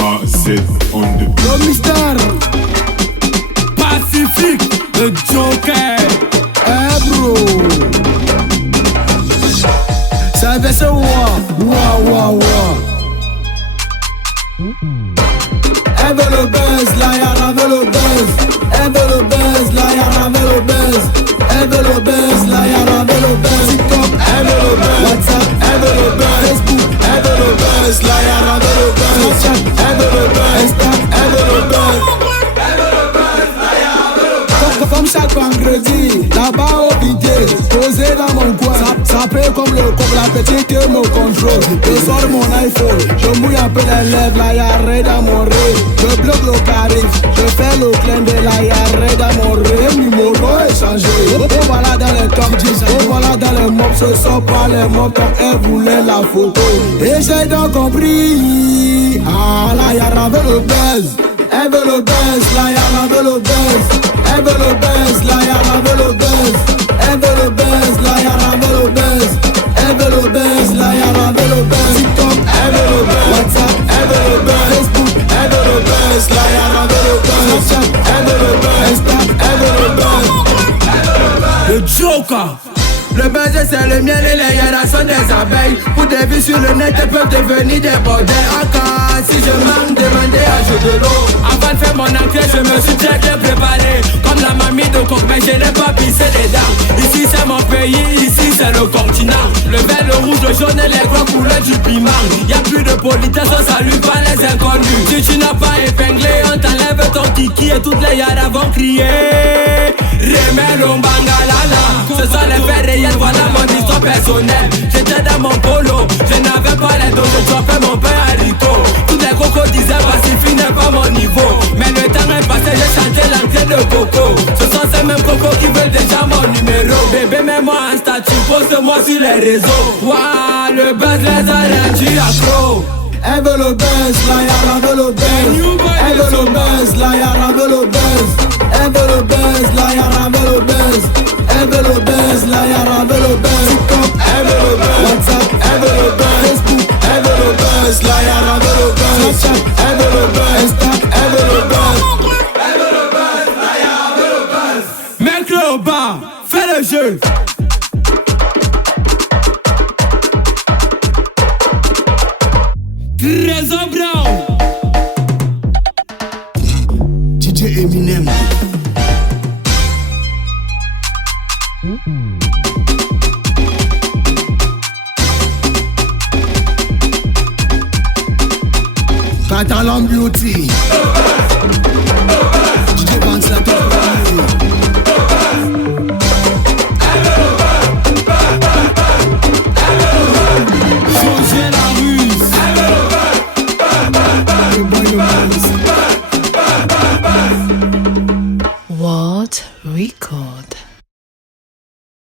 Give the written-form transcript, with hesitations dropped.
AZ on the Le mystère Pacifique, le Joker. bro. Ça va se wa. Elle veut le buzz, la yara veut le buzz. Elle veut le buzz, la yara veut le buzz. Elle veut le buzz, la yara veut le buzz. TikTok, elle veut le buzz. WhatsApp, elle veut le buzz. Facebook, elle veut le buzz, la yara veut le buzz. Snapchat, elle veut le buzz. Insta, elle veut le buzz. Comme chaque vendredi, là-bas au bidet, posé dans mon coin, ça fait comme la petite que me contrôle. Je sors mon iPhone, je mouille un peu les lèvres, là y'a rien dans mon rêve. Je bloque le carré, je fais le clin de là y'a rien dans mon rêve. Numéro échangé, oh voilà dans les top 10, oh voilà dans les mobs, ce sont pas les mobs quand elle voulait la photo. Et j'ai donc compris, ah là y'a ravé le buzz. Elle veut le buzz, la yara veut le buzz. Elle veut le buzz, la yara veut le buzz. Elle veut le buzz, la yara veut le buzz. Elle veut le buzz, la yara veut le buzz. TikTok, elle veut le buzz. WhatsApp, elle veut le buzz. Facebook, elle veut le buzz, la yara veut le buzz. Snapchat, elle veut le buzz. Insta, elle veut le buzz. Le Joker. Le buzz c'est le miel et les yaras sont des abeilles. Pour des vues sur le net, elles peuvent devenir des bordels. Encore si je manque, demander à jouer de l'eau. Avant de faire mon entrée, je me suis très bien préparé. Comme la mamie de coq, mais je n'ai pas pissé les dents. Ici c'est mon pays, ici c'est le continent. Le vert, le rouge, le jaune et les gros couleurs du piment. Y'a plus de politesse, on salue pas les inconnus. Si tu n'as pas épinglé, on t'enlève ton kiki et toutes les yaras vont crier Remelo Bangalala. Ce sont les faits réels, voilà mon histoire personnelle. J'étais dans mon polo, je n'avais pas les dos, je chopais mon pain haricot. Tous les cocos disaient Pacifique n'est pas mon niveau. Mais le temps est passé, j'ai chanté l'entrée de coco. Ce sont ces mêmes cocos qui veulent déjà mon numéro. Bébé, mets-moi un statut, poste-moi sur les réseaux. Waouh, le buzz les a rendus accro. Elle veut le buzz, la yara veut le buzz. Elle veut le buzz, la yara veut le buzz. Elle veut le buzz, la yara veut le buzz. Elle veut le buzz, la yara veut le buzz. TikTok, elle veut le buzz. WhatsApp, elle veut le buzz. Facebook, elle veut le buzz, la yara veut le buzz. Snapchat, elle veut le buzz. Insta, elle veut le buzz. Elle veut le buzz, la yara veut le buzz. Mets-le au bas, fais le jeu. Trésor Brown. DJ Eminem. Catalan Beauty. DJ Vance la